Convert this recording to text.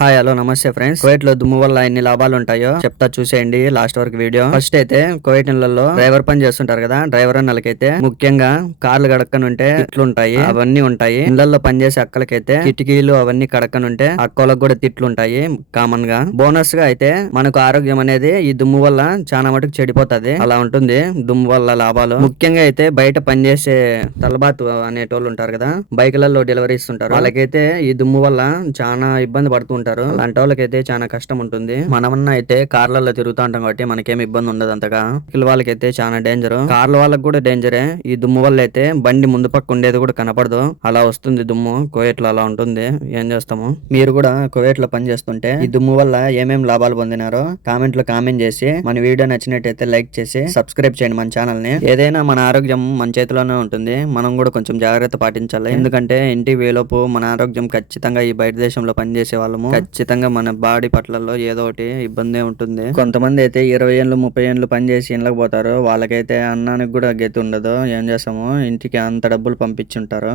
Hi hello నమస్తే friends. Kuwait లో దుమ్ము వల్ల ఎన్ని లాభాలు ఉంటాయో చెప్తా, చూసేయండి లాస్ట్ వరకు వీడియో. ఫస్ట్ అయితే కువైట్ ఇళ్లలో డ్రైవర్ పని చేస్తుంటారు కదా, డ్రైవర్ అన్నలకైతే ముఖ్యంగా కార్లు కడక్కనుంటే తిట్లు ఉంటాయి, అవన్నీ ఉంటాయి. ఇళ్లలో పనిచేసే అక్కలకైతే కిటికీలు అవన్నీ కడక్కనుంటే అక్కలకు కూడా తిట్లు ఉంటాయి కామన్ గా. బోనస్ గా అయితే మనకు ఆరోగ్యం అనేది ఈ దుమ్ము వల్ల చాలా మటుకు చెడిపోతది, అలా ఉంటుంది దుమ్ము వల్ల లాభాలు. ముఖ్యంగా అయితే బయట పనిచేసే తలబాతు అనేటోళ్ళు ఉంటారు కదా, బైకులలో డెలివరీ ఇస్తుంటారు, వాళ్ళకైతే ఈ దుమ్ము వల్ల చాలా ఇబ్బంది పడుతుంటారు. అలాంటి వాళ్ళకైతే చాలా కష్టం ఉంటుంది. మనమన్నా అయితే కార్లలో తిరుగుతూ ఉంటాం కాబట్టి మనకేం ఇబ్బంది ఉండదు అంతగా. వాళ్ళకైతే చాలా డేంజర్, కార్ల వాళ్ళకి కూడా డేంజరే. ఈ దుమ్ము వల్ల అయితే బండి ముందు పక్క ఉండేది కూడా కనపడదు, అలా వస్తుంది దుమ్ము. కువైట్ లో అలా ఉంటుంది, ఏం చేస్తాము. మీరు కూడా కువైట్ లో పని చేస్తుంటే ఈ దుమ్ము వల్ల ఏమేం లాభాలు పొందినారో కామెంట్ లో కామెంట్ చేసి, మన వీడియో నచ్చినట్టయితే లైక్ చేసి సబ్స్క్రైబ్ చేయండి మన ఛానల్ ని. ఏదైనా మన ఆరోగ్యం మన చేతిలోనే ఉంటుంది, మనం కూడా కొంచెం జాగ్రత్త పాటించాలి. ఎందుకంటే ఇంటికి వేలోపు మన ఆరోగ్యం ఖచ్చితంగా ఈ బయట దేశంలో పనిచేసే వాళ్ళము ఖచ్చితంగా మన బాడీ పట్లలో ఏదో ఒకటి ఇబ్బంది ఉంటుంది. కొంతమంది అయితే 20 ఏళ్ళు 30 ఏళ్ళు పని చేసి ఇండ్లకు పోతారు, వాళ్ళకైతే అన్నానికి కూడా గతి ఉండదు. ఏం చేస్తాము, ఇంటికి అంత డబ్బులు పంపించుంటారు.